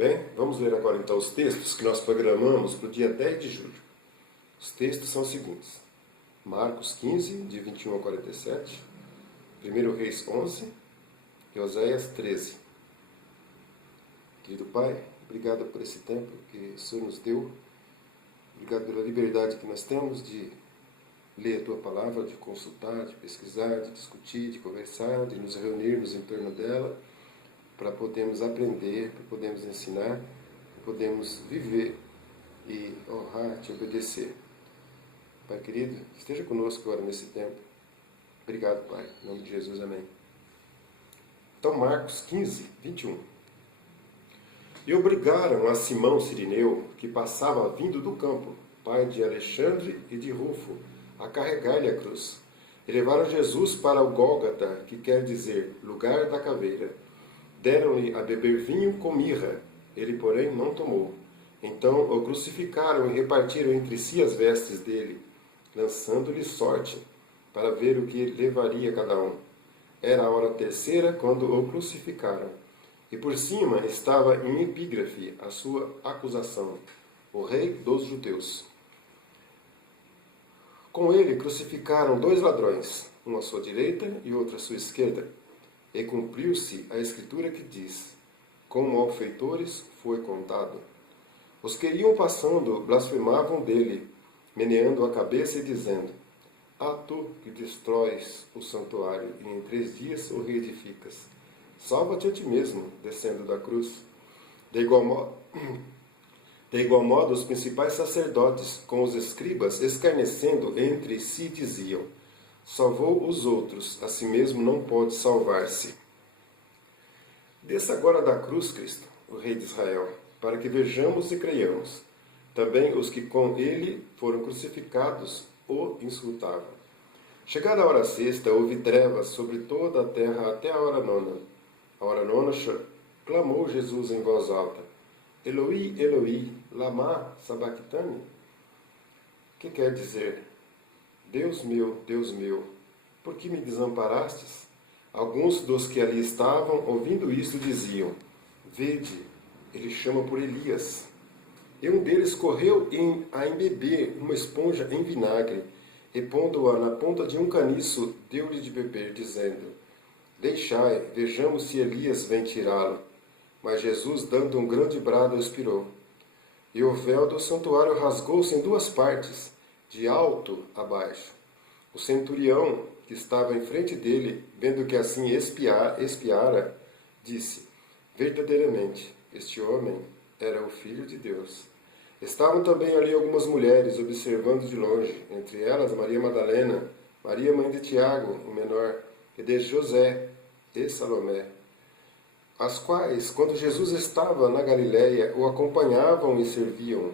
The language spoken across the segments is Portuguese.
Bem, vamos ler agora então os textos que nós programamos para o dia 10 de julho. Os textos são os seguintes: Marcos 15, de 21 a 47, 1 Reis 11 e Oséias 13. Querido Pai, obrigado por esse tempo que o Senhor nos deu. Obrigado pela liberdade que nós temos de ler a Tua Palavra, de consultar, de pesquisar, de discutir, de conversar, de nos reunirmos em torno dela, para podermos aprender, para podermos ensinar, para podermos viver e honrar, te obedecer. Pai querido, esteja conosco agora nesse tempo. Obrigado, Pai. Em nome de Jesus, amém. Então, Marcos 15, 21. E obrigaram a Simão Cirineu, que passava vindo do campo, pai de Alexandre e de Rufo, a carregar-lhe a cruz. E levaram Jesus para o Gólgota, que quer dizer lugar da caveira. Deram-lhe a beber vinho com mirra, ele, porém, não tomou. Então o crucificaram e repartiram entre si as vestes dele, lançando-lhe sorte, para ver o que levaria cada um. Era a hora terceira quando o crucificaram. E por cima estava em epígrafe a sua acusação: o rei dos judeus. Com ele crucificaram 2 ladrões, um à sua direita e outro à sua esquerda. E cumpriu-se a escritura que diz: com malfeitores foi contado. Os que iam passando blasfemavam dele, meneando a cabeça e dizendo: a tu que destróis o santuário e em 3 dias o reedificas, salva-te a ti mesmo, descendo da cruz. De igual modo, os principais sacerdotes, com os escribas, escarnecendo entre si, diziam: salvou os outros, a si mesmo não pode salvar-se. Desça agora da cruz, Cristo, o Rei de Israel, para que vejamos e creiamos. Também os que com ele foram crucificados o insultavam. Chegada a hora sexta, houve trevas sobre toda a terra até a hora nona. A hora nona clamou Jesus em voz alta: Eloi, Eloi, lama sabachthani? Que quer dizer: Deus meu, por que me desamparastes? Alguns dos que ali estavam, ouvindo isto, diziam: vede, ele chama por Elias. E um deles correu a embeber uma esponja em vinagre, e pondo-a na ponta de um caniço, deu-lhe de beber, dizendo: deixai, vejamos se Elias vem tirá-lo. Mas Jesus, dando um grande brado, expirou. E o véu do santuário rasgou-se em 2 partes, de alto a baixo. O centurião, que estava em frente dele, vendo que assim espiara, disse: verdadeiramente, este homem era o Filho de Deus. Estavam também ali algumas mulheres, observando de longe, entre elas Maria Madalena, Maria mãe de Tiago, o menor, e de José e Salomé, as quais, quando Jesus estava na Galiléia, o acompanhavam e serviam,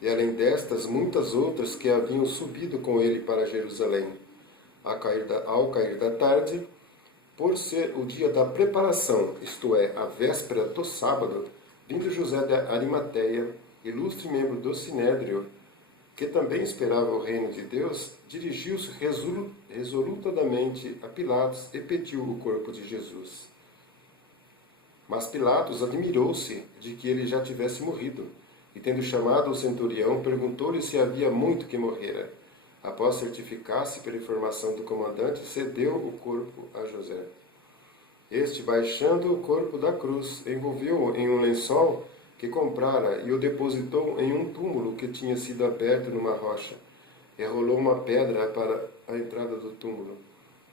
e além destas, muitas outras que haviam subido com ele para Jerusalém. Ao cair da tarde, por ser o dia da preparação, isto é, a véspera do sábado, vindo José da Arimateia, ilustre membro do Sinédrio, que também esperava o reino de Deus, dirigiu-se resolutamente a Pilatos e pediu o corpo de Jesus. Mas Pilatos admirou-se de que ele já tivesse morrido, e tendo chamado o centurião, perguntou-lhe se havia muito que morrera. Após certificar-se pela informação do comandante, cedeu o corpo a José. Este, baixando o corpo da cruz, envolveu-o em um lençol que comprara e o depositou em um túmulo que tinha sido aberto numa rocha, e rolou uma pedra para a entrada do túmulo.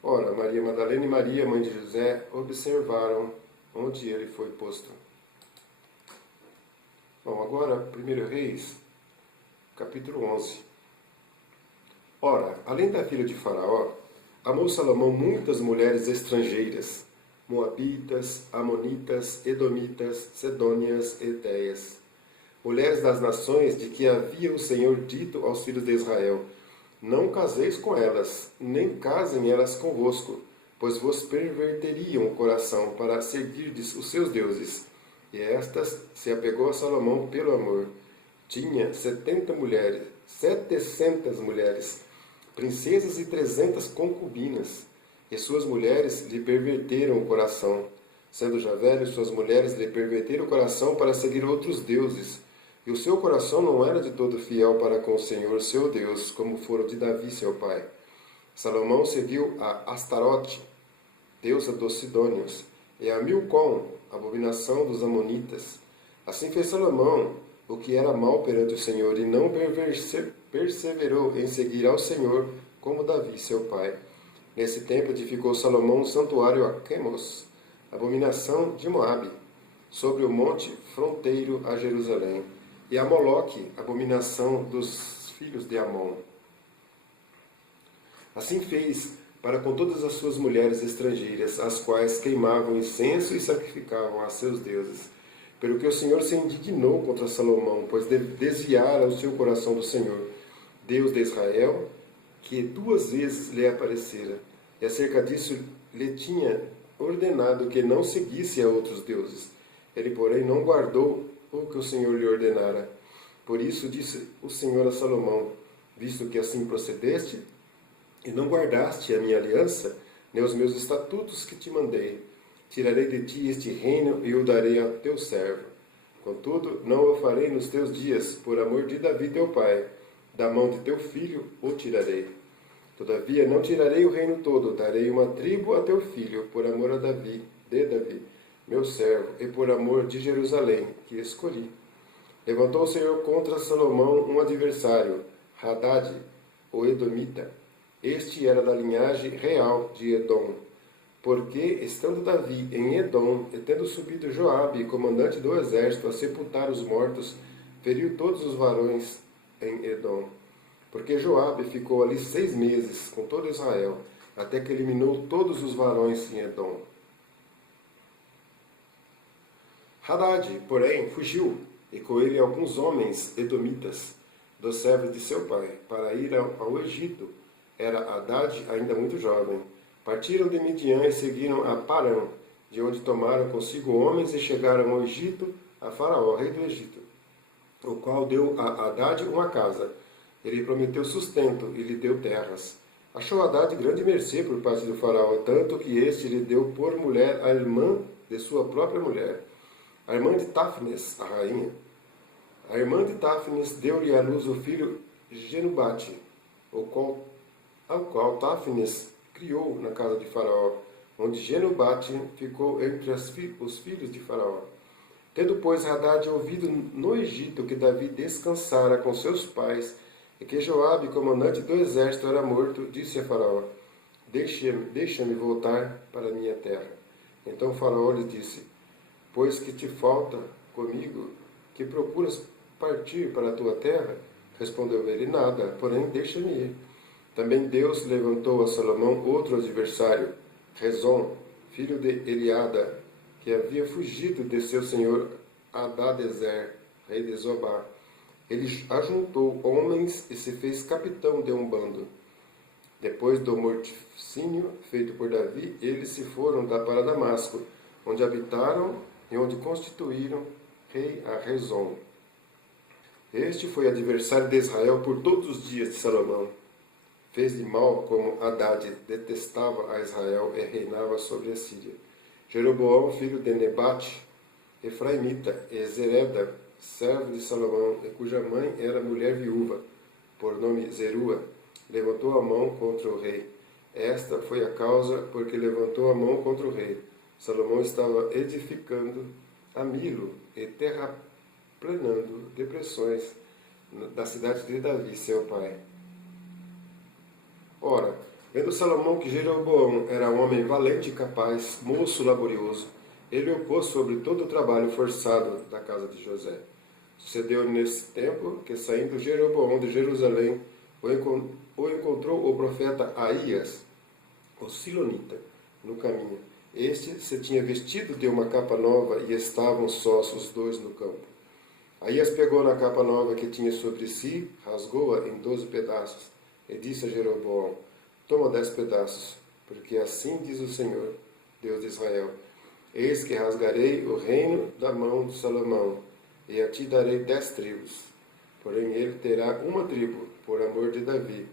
Ora, Maria Madalena e Maria, mãe de José, observaram onde ele foi posto. Bom, agora, 1 Reis, capítulo 11. Ora, além da filha de Faraó, amou Salomão muitas mulheres estrangeiras, moabitas, amonitas, edomitas, sedônias e eteias, mulheres das nações de que havia o Senhor dito aos filhos de Israel: não caseis com elas, nem casem elas convosco, pois vos perverteriam o coração para seguirdes os seus deuses. E estas se apegou a Salomão pelo amor. Tinha 700 mulheres, princesas e 300 concubinas, e suas mulheres lhe perverteram o coração. Sendo já velho, suas mulheres lhe perverteram o coração para seguir outros deuses, e o seu coração não era de todo fiel para com o Senhor seu Deus, como fora de Davi seu pai. Salomão seguiu a Astarote, deusa dos Sidônios, e a Milcom, abominação dos Amonitas. Assim fez Salomão o que era mal perante o Senhor, e não perseverou em seguir ao Senhor, como Davi seu pai. Nesse tempo edificou Salomão um santuário a Quemos, abominação de Moabe, sobre o monte fronteiro a Jerusalém, e a Moloque, abominação dos filhos de Amon. Assim fez para com todas as suas mulheres estrangeiras, as quais queimavam incenso e sacrificavam a seus deuses. Pelo que o Senhor se indignou contra Salomão, pois desviara o seu coração do Senhor, Deus de Israel, que 2 vezes lhe aparecera, e acerca disso lhe tinha ordenado que não seguisse a outros deuses. Ele, porém, não guardou o que o Senhor lhe ordenara. Por isso disse o Senhor a Salomão: visto que assim procedeste, e não guardaste a minha aliança, nem os meus estatutos que te mandei, tirarei de ti este reino e o darei a teu servo. Contudo, não o farei nos teus dias, por amor de Davi teu pai. Da mão de teu filho o tirarei. Todavia, não tirarei o reino todo, darei uma tribo a teu filho, por amor a Davi, meu servo, e por amor de Jerusalém, que escolhi. Levantou o Senhor contra Salomão um adversário, Hadad, o Edomita. Este era da linhagem real de Edom. Porque, estando Davi em Edom, e tendo subido Joabe, comandante do exército, a sepultar os mortos, feriu todos os varões em Edom. Porque Joabe ficou ali 6 meses com todo Israel, até que eliminou todos os varões em Edom. Hadad, porém, fugiu, e com ele alguns homens edomitas, dos servos de seu pai, para ir ao Egito. Era Hadad ainda muito jovem. Partiram de Midian e seguiram a Parã, de onde tomaram consigo homens e chegaram ao Egito, a Faraó, rei do Egito, o qual deu a Hadad uma casa. Ele prometeu sustento e lhe deu terras. Achou Hadad grande mercê por parte do Faraó, tanto que este lhe deu por mulher a irmã de sua própria mulher, a irmã de Táfnis, a rainha. A irmã de Táfnis deu-lhe à luz o filho Genubate, ao qual Táfnis criou na casa de Faraó, onde Genubate ficou entre os filhos de Faraó. Tendo, pois, Hadad ouvido no Egito que Davi descansara com seus pais, e que Joabe, comandante do exército, era morto, disse a Faraó: Deixa-me voltar para a minha terra. Então Faraó lhe disse: Pois que te falta comigo, que procuras partir para a tua terra? Respondeu ele: Nada, porém deixa-me ir. Também Deus levantou a Salomão outro adversário, Rezon, filho de Eliada, que havia fugido de seu senhor Hadadezer, rei de Zobá. Ele ajuntou homens e se fez capitão de um bando. Depois do morticínio feito por Davi, eles se foram para Damasco, onde habitaram e onde constituíram rei a Rezon. Este foi adversário de Israel por todos os dias de Salomão. Fez de mal como Hadad detestava a Israel e reinava sobre a Síria. Jeroboão, filho de Nebate, Efraimita, e Zereda, servo de Salomão, e cuja mãe era mulher viúva, por nome Zerua, levantou a mão contra o rei. Esta foi a causa porque levantou a mão contra o rei. Salomão estava edificando a Milo e terraplanando depressões da cidade de Davi, seu pai. Ora, vendo Salomão que Jeroboão era um homem valente e capaz, moço laborioso, ele o pôs sobre todo o trabalho forçado da casa de José. Sucedeu nesse tempo que, saindo Jeroboão de Jerusalém, o encontrou o profeta Aías, o Silonita, no caminho. Este se tinha vestido de uma capa nova e estavam sós os dois no campo. Aías pegou na capa nova que tinha sobre si, rasgou-a em 12 pedaços, e disse a Jeroboão: Toma 10 pedaços, porque assim diz o Senhor, Deus de Israel: Eis que rasgarei o reino da mão de Salomão, e a ti darei 10 tribos. Porém ele terá uma tribo, por amor de Davi,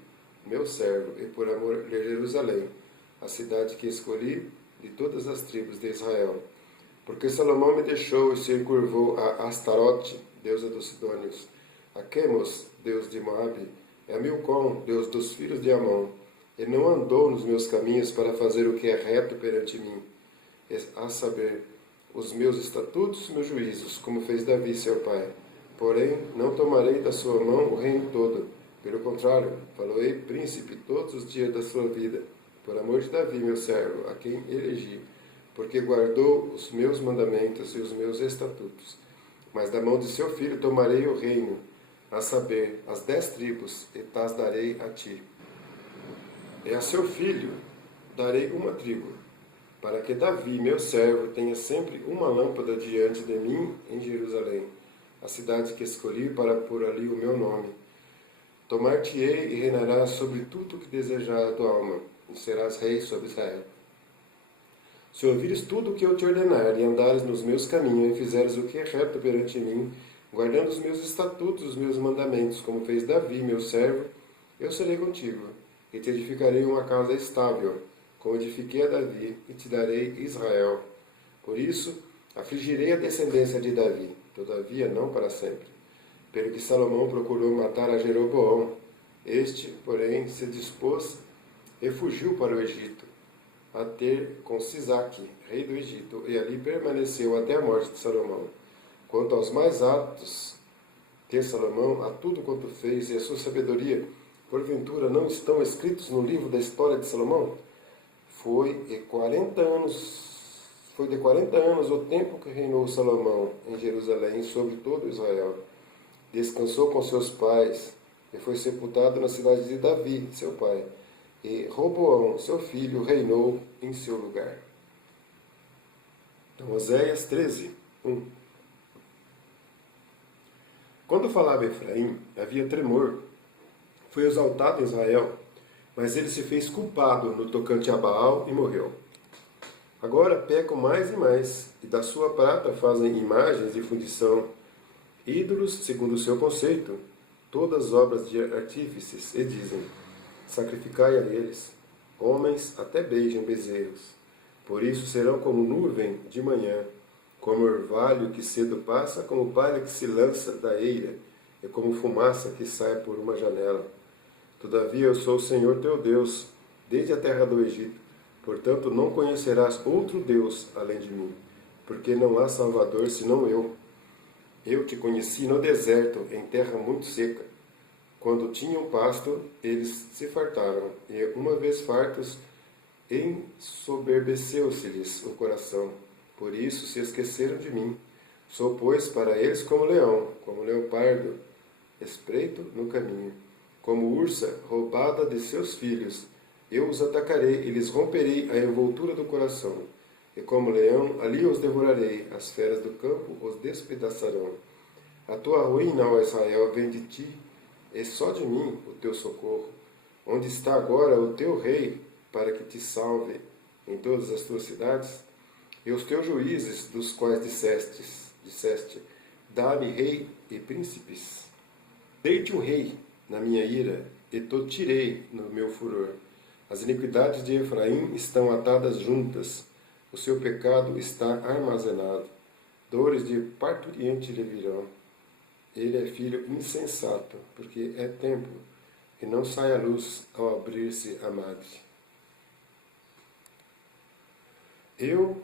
meu servo, e por amor de Jerusalém, a cidade que escolhi de todas as tribos de Israel. Porque Salomão me deixou e se curvou a Astarote, deusa dos Sidônios, a Quemos, deus de Moabe, e a Milcom, deus dos filhos de Amon. E não andou nos meus caminhos para fazer o que é reto perante mim, a saber, os meus estatutos e meus juízos, como fez Davi, seu pai. Porém, não tomarei da sua mão o reino todo. Pelo contrário, faloei príncipe todos os dias da sua vida, por amor de Davi, meu servo, a quem elegi, porque guardou os meus mandamentos e os meus estatutos. Mas da mão de seu filho tomarei o reino, a saber, as 10 tribos, e tas darei a ti. E a seu filho darei uma tribo, para que Davi, meu servo, tenha sempre uma lâmpada diante de mim em Jerusalém, a cidade que escolhi para pôr ali o meu nome. Tomar-te-ei e reinarás sobre tudo o que desejar a tua alma, e serás rei sobre Israel. Se ouvires tudo o que eu te ordenar, e andares nos meus caminhos, e fizeres o que é reto perante mim, guardando os meus estatutos e os meus mandamentos, como fez Davi, meu servo, eu serei contigo, e te edificarei uma casa estável, como edifiquei a Davi, e te darei Israel. Por isso, afligirei a descendência de Davi, todavia não para sempre. Pelo que Salomão procurou matar a Jeroboão, este, porém, se dispôs e fugiu para o Egito, a ter com Sisaque, rei do Egito, e ali permaneceu até a morte de Salomão. Quanto aos mais atos de Salomão, a tudo quanto fez e a sua sabedoria, porventura não estão escritos no livro da história de Salomão? Foi de 40 anos o tempo que reinou Salomão em Jerusalém sobre todo Israel. Descansou com seus pais e foi sepultado na cidade de Davi, seu pai. E Roboão, seu filho, reinou em seu lugar. Então, Oséias 13, 1. Quando falava Efraim, havia tremor. Foi exaltado Israel, mas ele se fez culpado no tocante a Baal e morreu. Agora pecam mais e mais, e da sua prata fazem imagens de fundição, ídolos segundo o seu conceito, todas obras de artífices, e dizem: sacrificai a eles. Homens até beijam bezerros. Por isso serão como nuvem de manhã, como orvalho que cedo passa, como palha que se lança da eira, e como fumaça que sai por uma janela. Todavia eu sou o Senhor teu Deus, desde a terra do Egito. Portanto não conhecerás outro Deus além de mim, porque não há Salvador senão eu. Eu te conheci no deserto, em terra muito seca. Quando tinham pasto, eles se fartaram, e uma vez fartos, ensoberbeceu-se-lhes o coração. Por isso se esqueceram de mim. Sou, pois, para eles como leão, como leopardo, espreito no caminho. Como ursa roubada de seus filhos, eu os atacarei e lhes romperei a envoltura do coração. E como leão, ali os devorarei, as feras do campo os despedaçarão. A tua ruína, ó Israel, vem de ti, e só de mim o teu socorro. Onde está agora o teu rei, para que te salve em todas as tuas cidades? E os teus juízes, dos quais disseste, dá-me rei e príncipes. Dei-te um rei na minha ira, e te tirei no meu furor. As iniquidades de Efraim estão atadas juntas, o seu pecado está armazenado. Dores de parturiente lhe virão. Ele é filho insensato, porque é tempo, e não sai à luz ao abrir-se a madre. Eu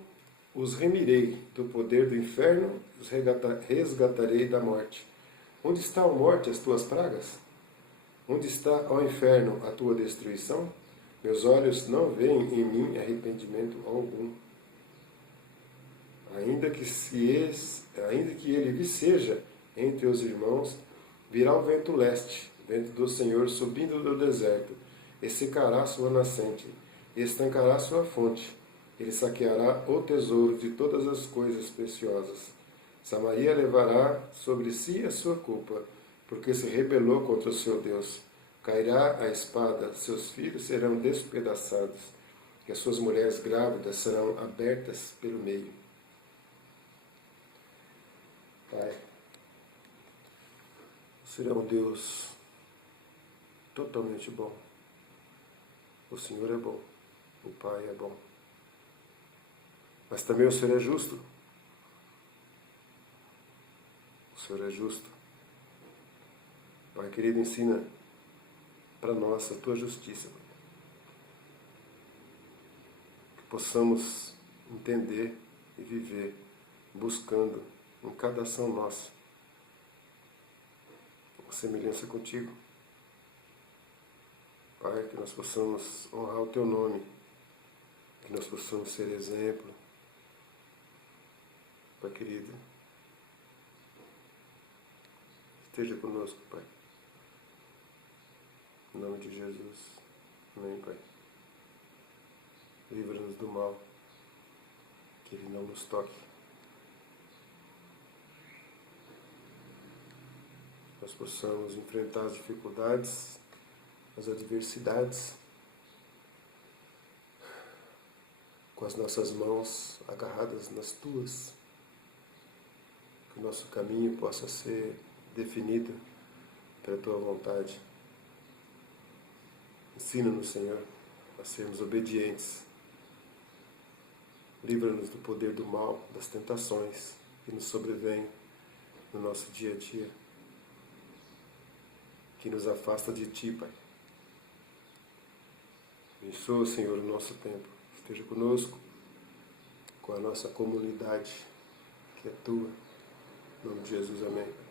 os remirei do poder do inferno, os resgatarei da morte. Onde está, ó morte, as tuas pragas? Onde está, ó inferno, a tua destruição? Meus olhos não veem em mim arrependimento algum. Ainda que ele viceja entre os irmãos, virá o vento leste, vento do Senhor subindo do deserto, e secará sua nascente, e estancará sua fonte. Ele saqueará o tesouro de todas as coisas preciosas. Samaria levará sobre si a sua culpa, porque se rebelou contra o seu Deus. Cairá a espada, seus filhos serão despedaçados, e as suas mulheres grávidas serão abertas pelo meio. Pai, o Senhor é um Deus totalmente bom. O Senhor é bom, o Pai é bom. Mas também o Senhor é justo, Senhor é justo. Pai querido, ensina para nós a tua justiça, Pai. Que possamos entender e viver buscando em cada ação nossa uma semelhança contigo. Pai, que nós possamos honrar o teu nome, que nós possamos ser exemplo. Pai querido, esteja conosco, Pai. Em nome de Jesus. Amém, Pai. Livra-nos do mal, que ele não nos toque. Nós possamos enfrentar as dificuldades, as adversidades, com as nossas mãos agarradas nas tuas. Que o nosso caminho possa ser definido pela tua vontade. Ensina-nos, Senhor, a sermos obedientes. Livra-nos do poder do mal, das tentações que nos sobrevêm no nosso dia a dia, que nos afasta de Ti, Pai. Abençoa, Senhor, o nosso tempo. Esteja conosco, com a nossa comunidade, que é Tua. Em nome de Jesus, amém.